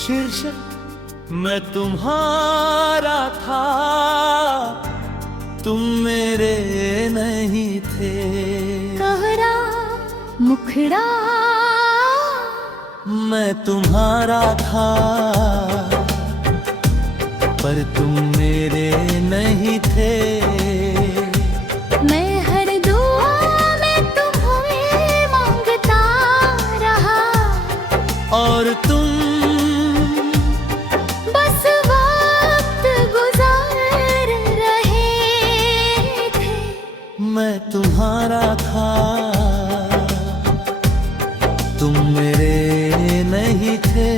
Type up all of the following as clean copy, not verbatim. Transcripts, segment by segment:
शीर्षक मैं तुम्हारा था, तुम मेरे नहीं थे। कहरा मुखड़ा मैं तुम्हारा था पर तुम मेरे नहीं थे। मैं हर दुआ में तुम्हें मांगता रहा और तुम बस वक्त गुजार रहे थे। मैं तुम्हारा था, तुम मेरे नहीं थे।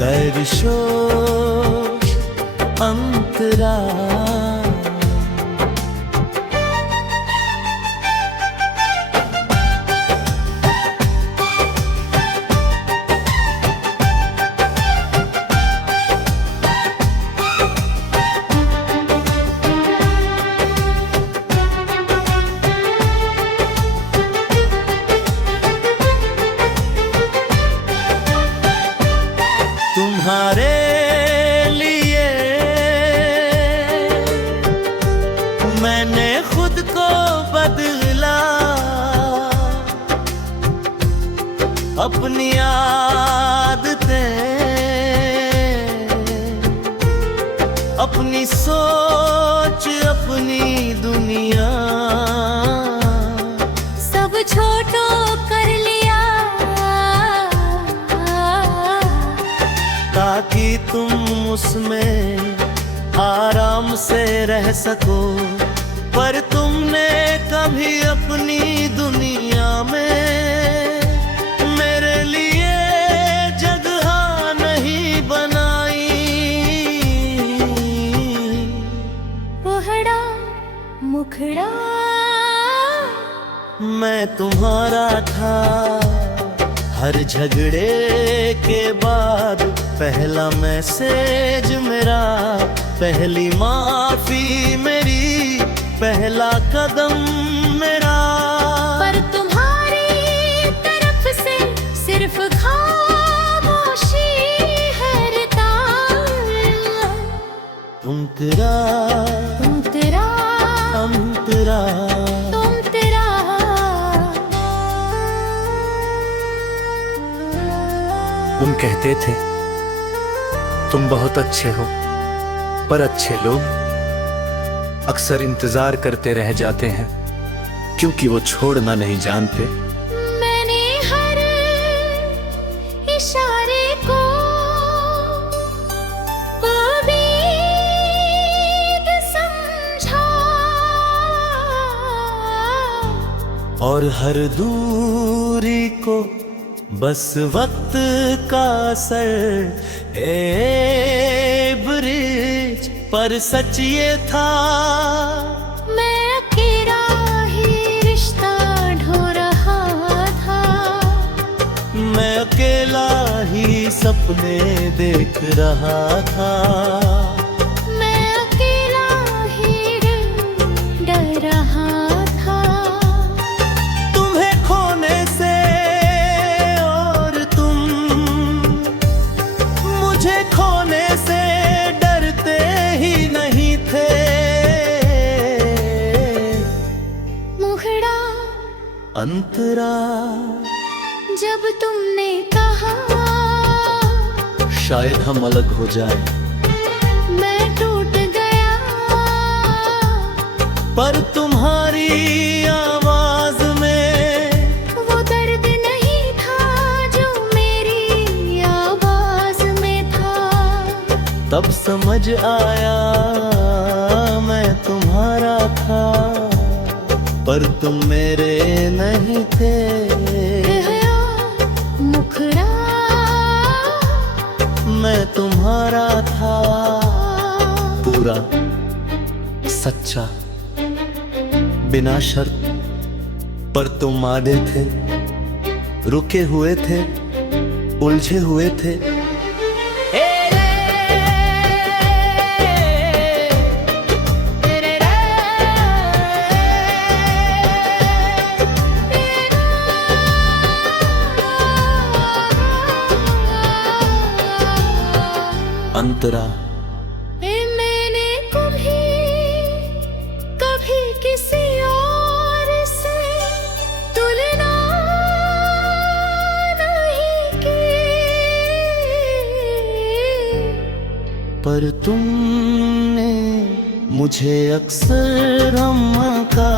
दर्शोश अंतरा तुम्हारे लिए मैंने खुद को बदला, अपनी आदतें, अपनी सोच, अपनी दुनिया सब छोटो कर लिया ताकि तुम उसमें आराम से रह सको। पर तुमने कभी अपनी दुनिया में मेरे लिए जगह नहीं बनाई। कोहड़ा मुखड़ा मैं तुम्हारा था, हर झगड़े के बाद पहला मैसेज मेरा, पहली माफी मेरी, पहला कदम मेरा। पर तुम्हारी तरफ से सिर्फ खामोशी है तार। तुम तेरा, तुम तेरा, हम तेरा। तुम तेरा। तुम कहते थे तुम बहुत अच्छे हो, पर अच्छे लोग अक्सर इंतजार करते रह जाते हैं क्योंकि वो छोड़ना नहीं जानते। मैंने हर इशारे को उम्मीद समझा और हर दूरी को बस वक्त का असर। ब्रिज पर सच ये था, मैं अकेला ही रिश्ता ढो रहा था। मैं अकेला ही सपने देख रहा था। मैं अकेला ही डर रहा था। तुम्हें खोने से और तुम मुझे खोने से डरते ही नहीं थे। मुखड़ा अंतरा जब तुमने कहा शायद हम अलग हो जाए, मैं टूट गया। पर तुम्हारी आवाज में वो दर्द नहीं था जो मेरी आवाज में था। तब समझ आया मैं तुम्हारा था पर तुम मेरे नहीं थे। मुखड़ा मैं तुम्हारा था, पूरा सच्चा बिना शर्त। पर तुम आधे थे, रुके हुए थे, उलझे हुए थे। अंतरा। मैंने कभी कभी किसी और से तुलना नहीं की, पर तुमने मुझे अक्सर का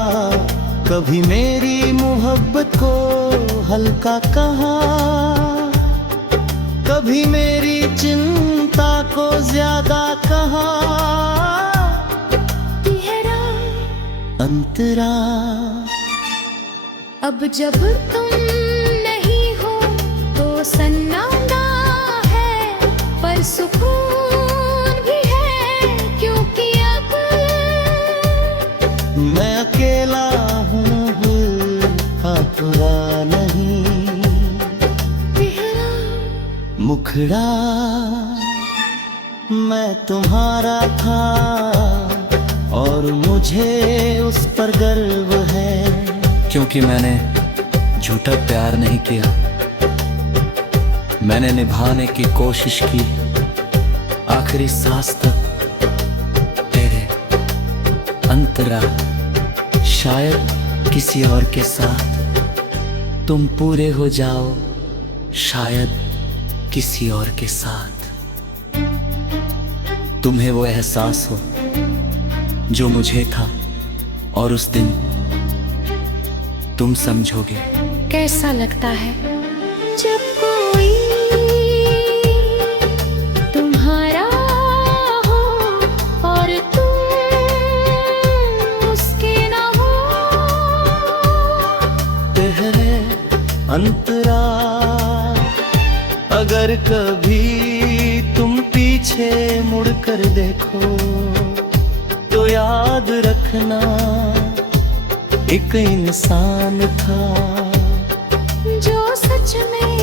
कभी मेरी मोहब्बत को हल्का कहा, कभी मेरी चिंता को ज्यादा कहा। गहरा अंतरा अब जब तुम नहीं हो तो सन्नाटा है, पर सुकून भी है क्योंकि अब मैं अकेला हूँ, पूरा नहीं। गहरा मुखड़ा मैं तुम्हारा था और मुझे उस पर गर्व है, क्योंकि मैंने झूठा प्यार नहीं किया, मैंने निभाने की कोशिश की आखिरी सांस तक तेरे। अंतरा शायद किसी और के साथ तुम पूरे हो जाओ, शायद किसी और के साथ। तुम्हें वो एहसास हो जो मुझे था, और उस दिन तुम समझोगे। कैसा लगता है जब कोई तुम्हारा हो और तुम उसके ना हो। तेरे अंतरा अगर कभी तुम पीछे मुड़कर देखो तो याद रखना एक इंसान था जो सच में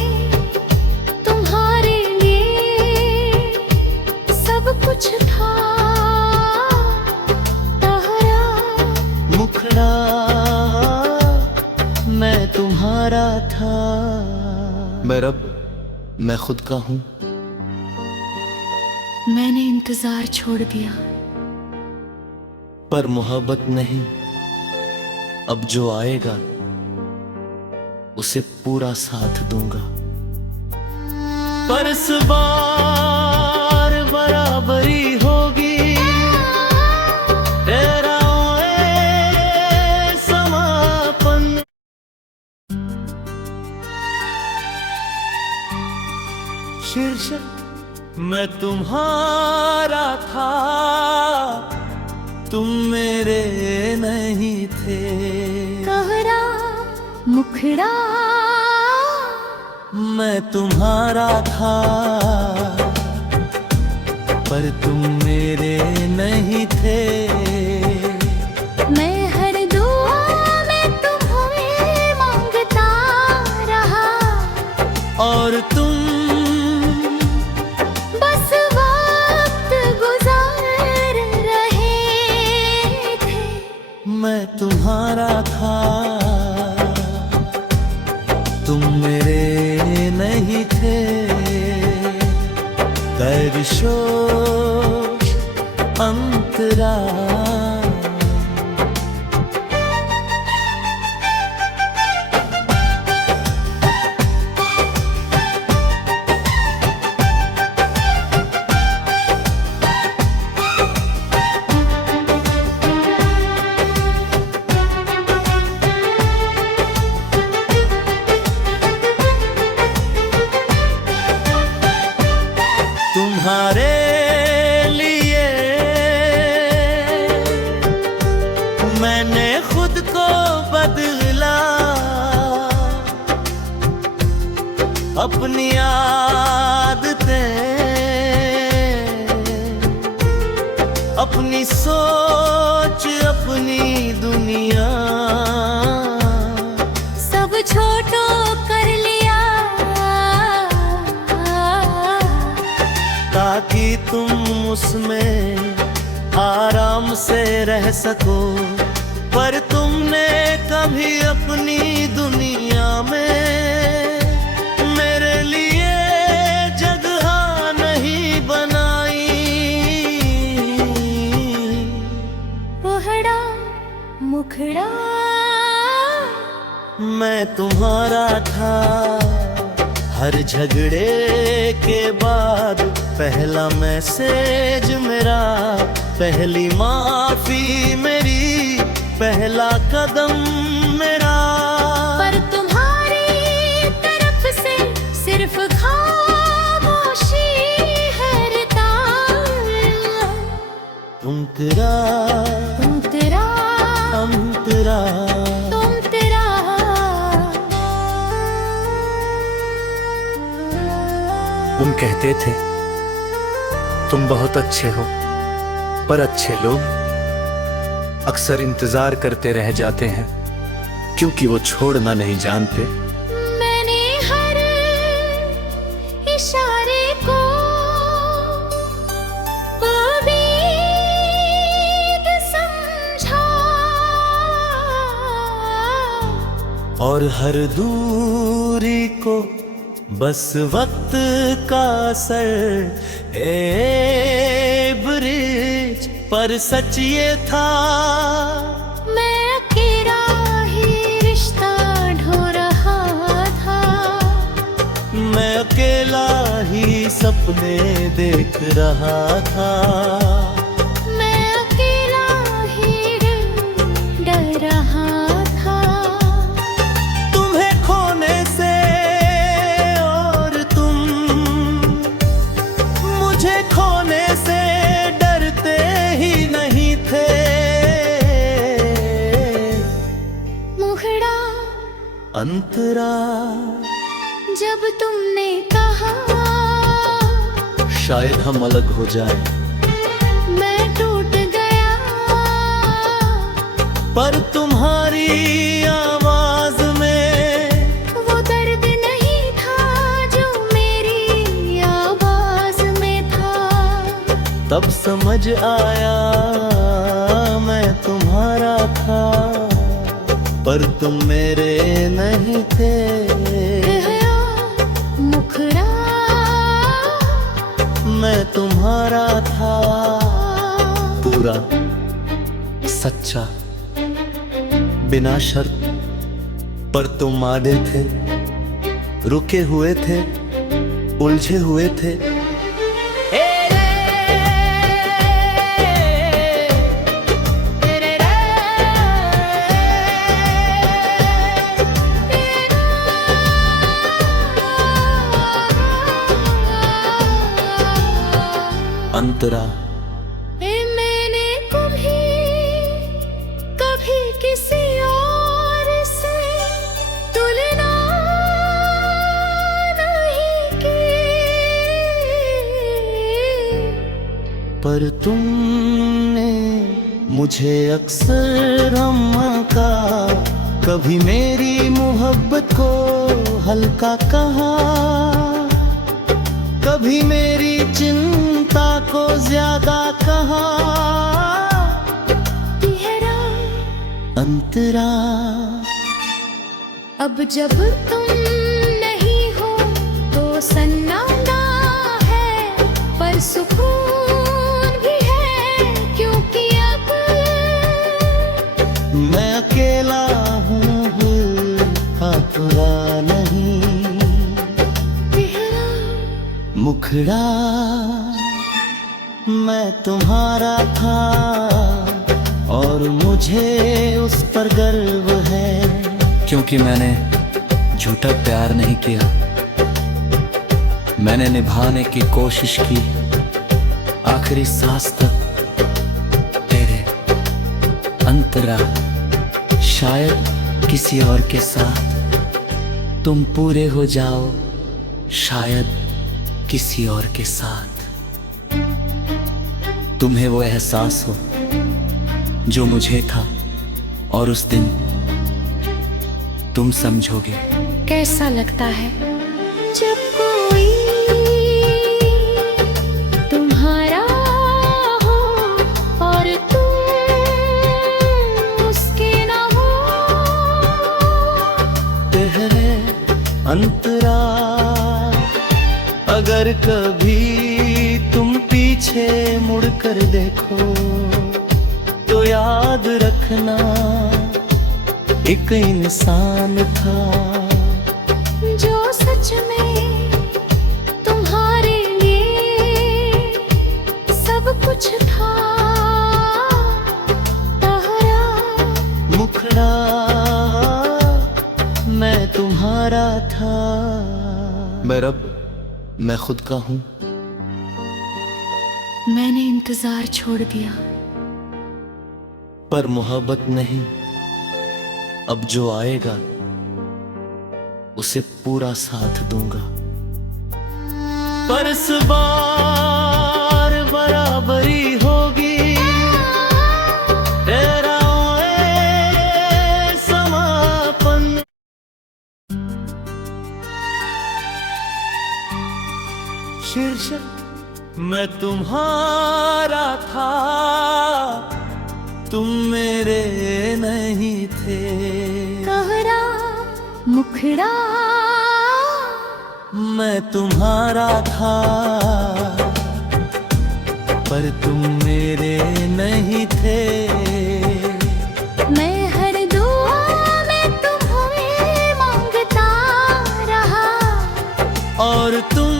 तुम्हारे लिए सब कुछ था। तारा मुखड़ा मैं तुम्हारा था। मैं रब, मैं खुद का हूँ। मैंने इंतजार छोड़ दिया, पर मोहब्बत नहीं। अब जो आएगा उसे पूरा साथ दूंगा, पर इस बार बराबरी होगी। तेरा समापन शीर्षक मैं तुम्हारा था, तुम मेरे नहीं थे। गहरा मुखड़ा मैं तुम्हारा था पर तुम मेरे नहीं थे। मैं हर दुआ में तुम्हें मांगता रहा और तुम बस वक्त गुजार रहे थे। मैं तुम्हारा था, तुम मेरे नहीं थे। दर्शोश अंतरा तुम्हारे लिए मैंने खुद को बदला, अपनी आदतें, अपनी सोच, अपनी दुनिया सब छोटो कर लिया ताकि तुम उसमें आराम से रह सको। पर तुमने कभी अपनी दुनिया में मेरे लिए जगह नहीं बनाई। मुखड़ा मैं तुम्हारा था। हर झगड़े के बाद पहला मैसेज मेरा, पहली माफी मेरी, पहला कदम मेरा। पर तुम्हारी तरफ से सिर्फ खामोशी है तार। तुम तेरा, तुम तेरा, हम तेरा। तुम तेरा। उन कहते थे तुम बहुत अच्छे हो, पर अच्छे लोग अक्सर इंतजार करते रह जाते हैं, क्योंकि वो छोड़ना नहीं जानते। मैंने हर इशारे को उम्मीद समझा, और हर दूरी को बस वक्त का असर। ब्रिज पर सच ये था, मैं अकेला ही रिश्ता ढो रहा था। मैं अकेला ही सपने देख रहा था। मैं अकेला ही डर रहा था। तुम्हें खोने से और तुम मुझे खोने से डरते ही नहीं थे। मुखड़ा अंतरा जब तुमने कहा शायद हम अलग हो जाएं, मैं टूट गया। पर तुम्हारी आवाज में वो दर्द नहीं था जो मेरी आवाज में था। तब समझ आया मैं तुम्हारा था, पर तुम मेरे नहीं थे। मुखड़ा मैं तुम्हारा था, पूरा सच्चा बिना शर्त। पर तुम आड़े थे, रुके हुए थे, उलझे हुए थे। अंतरा मैंने कभी किसी और से तुलना नहीं की। पर तुमने मुझे अक्सर का कभी मेरी मोहब्बत को हल्का कहा, कभी मेरी चिंता को ज्यादा कहा। गहरा अंतरा अब जब तुम नहीं हो तो सन्नाटा है, पर सुकून भी है, क्योंकि अब मैं अकेला हूँ, पूरा नहीं। मुखड़ा मैं तुम्हारा था, और मुझे उस पर गर्व है, क्योंकि मैंने झूठा प्यार नहीं किया। मैंने निभाने की कोशिश की आखिरी सांस तक तेरे। अंतरा शायद किसी और के साथ तुम पूरे हो जाओ, शायद किसी और के साथ। तुम्हें वो एहसास हो जो मुझे था, और उस दिन तुम समझोगे। कैसा लगता है जब कोई तुम्हारा हो और तुम उसके ना हो। तेरे अंतरा अगर कभी तुम पीछे मुड़कर देखो तो याद रखना एक इंसान था जो सच में तुम्हारे लिए सब कुछ था। तारा मुखड़ा मैं तुम्हारा था। मैं रब, मैं खुद का हूँ। मैंने इंतजार छोड़ दिया, पर मोहब्बत नहीं। अब जो आएगा उसे पूरा साथ दूंगा। पर इस बार बराबरी होगी। तेरा समापन। शीर्षक मैं तुम्हारा था, तुम मेरे नहीं थे। तारा मुखड़ा मैं तुम्हारा था, पर तुम मेरे नहीं थे। मैं हर दुआ में तुम्हें मांगता रहा, और तुम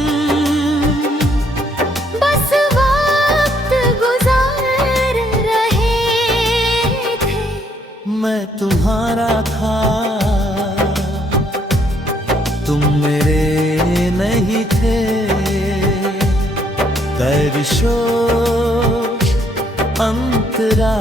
बस वक्त गुजार रहे थे। मैं तुम्हारा था, तुम मेरे नहीं थे। दर्शोश अंतरा।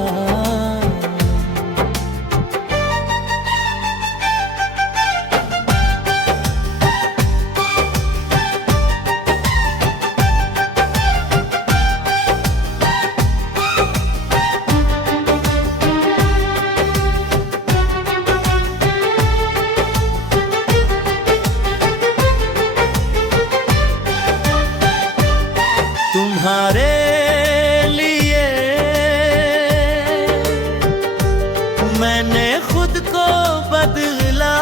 तुम्हारे लिए मैंने खुद को बदला।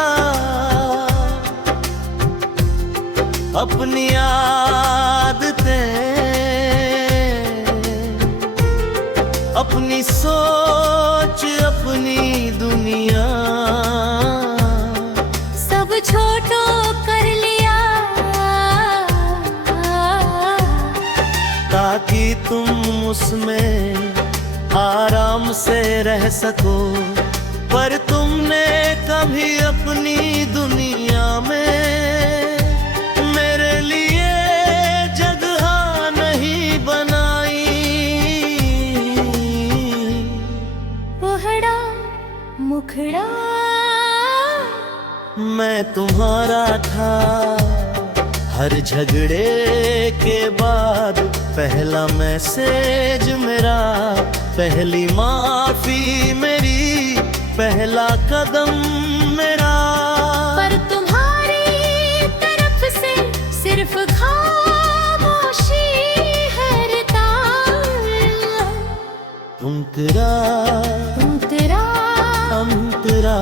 अपनी आदतें, अपनी सोच, अपनी दुनिया सब छोटो कर लिया, ताकि तुम उसमें आराम से रह सको। पर तुमने कभी अपनी दुनिया में मेरे लिए जगह नहीं बनाई। मुखड़ा मुखड़ा मैं तुम्हारा था। हर झगड़े के बाद पहला मैसेज मेरा, पहली माफी मेरी, पहला कदम मेरा। पर तुम्हारी तरफ से सिर्फ खामोशी है तार। तुम तेरा, तुम तेरा, हम तेरा।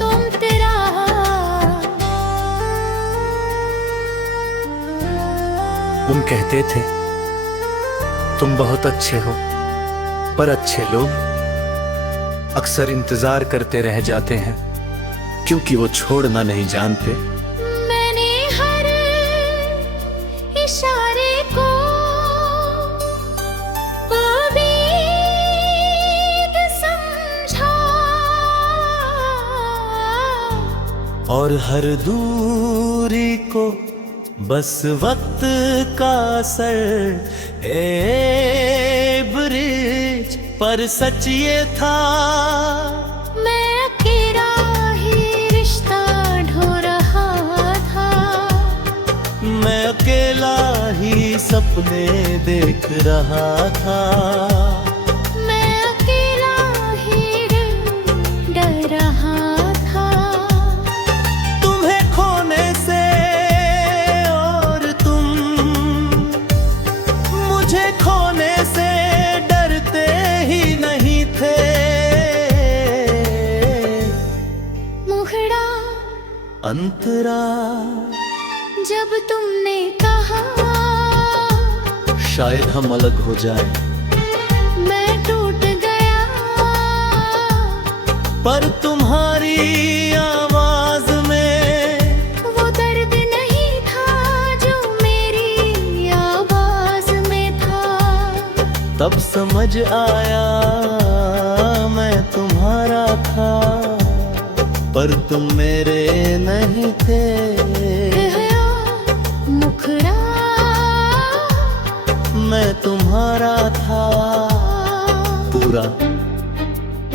तुम तेरा। उन कहते थे तुम बहुत अच्छे हो, पर अच्छे लोग अक्सर इंतजार करते रह जाते हैं, क्योंकि वो छोड़ना नहीं जानते। मैंने हर इशारे को उम्मीद समझा, और हर दूरी को बस वक्त का असर। ब्रिज पर सच ये था, मैं अकेला ही रिश्ता ढो रहा था। मैं अकेला ही सपने देख रहा था। मैं अकेला ही डर रहा था। तुम्हें खोने से और तुम मुझे खोने से डरते ही नहीं थे। मुखड़ा अंतरा जब तुमने कहा शायद हम अलग हो जाए, मैं टूट गया। पर तुम्हारी तुम्हारी आवाज में वो दर्द नहीं था जो मेरी आवाज में था। तब समझ आया मैं तुम्हारा था, पर तुम मेरे नहीं थे। मुखड़ा मैं तुम्हारा था, पूरा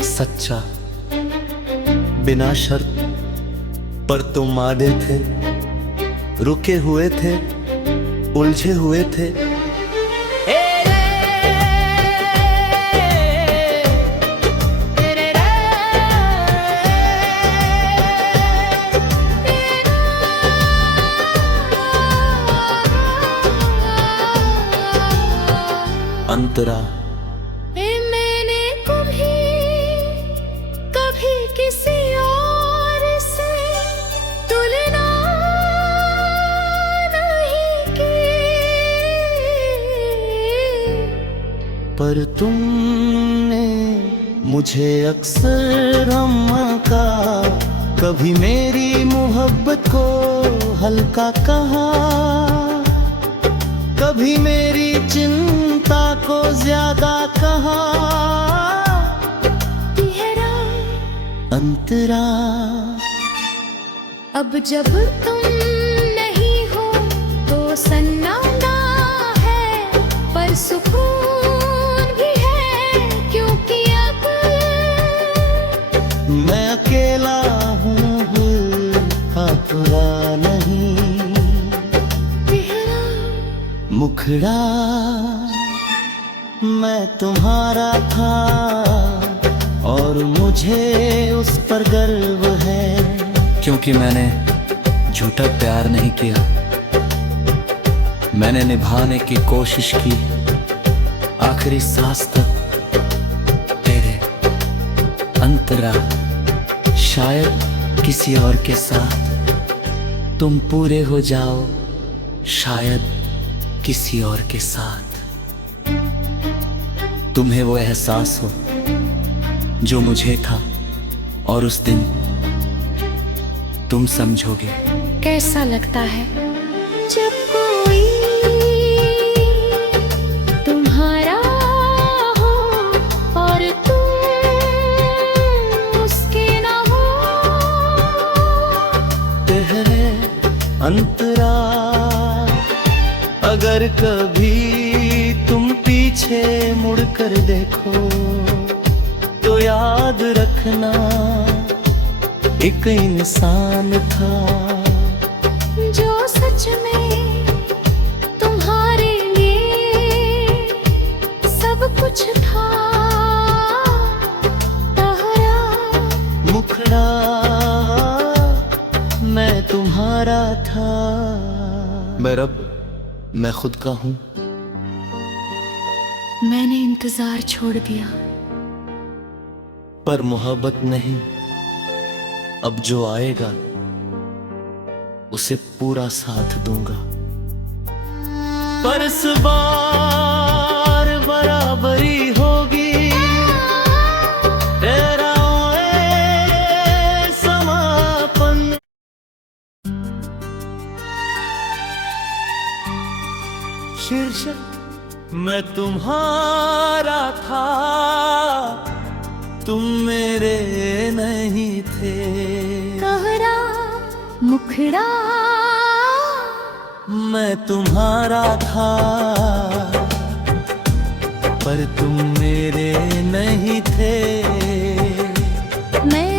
सच्चा बिना शर्त, पर तुम आधे थे, रुके हुए थे, उलझे हुए थे। अंतरा मैंने कभी किसी और से तुलना नहीं की, पर तुमने मुझे अक्सर अम्मा का, कभी मेरी मोहब्बत को हल्का कहा, कभी मेरी चिंता को ज्यादा कहा। गहरा अंतरा अब जब तुम नहीं हो तो सन्नाटा है, पर सुकून भी है, क्योंकि अब मैं अकेला हूँ, पूरा नहीं। मुखड़ा मैं तुम्हारा था, और मुझे उस पर गर्व है, क्योंकि मैंने झूठा प्यार नहीं किया। मैंने निभाने की कोशिश की आखिरी सांस तक तेरे। अंतरा शायद किसी और के साथ तुम पूरे हो जाओ, शायद किसी और के साथ। तुम्हें वो एहसास हो जो मुझे था, और उस दिन तुम समझोगे। कैसा लगता है जब कोई तुम्हारा हो और तुम उसके ना हो। तेरे अंतरा अगर कभी तुम पीछे मुड़कर देखो, तो याद रखना एक इंसान था, जो सच में तुम्हारे लिए सब कुछ था। तारा मुखड़ा मैं तुम्हारा था। मैं रब, मैं खुद का हूँ। मैंने इंतजार छोड़ दिया, पर मोहब्बत नहीं। अब जो आएगा उसे पूरा साथ दूंगा, पर इस बार बराबरी होगी। तेरा समापन शीर्षक मैं तुम्हारा था, तुम मेरे नहीं थे। कहरा मुखड़ा मैं तुम्हारा था, पर तुम मेरे नहीं थे। मैं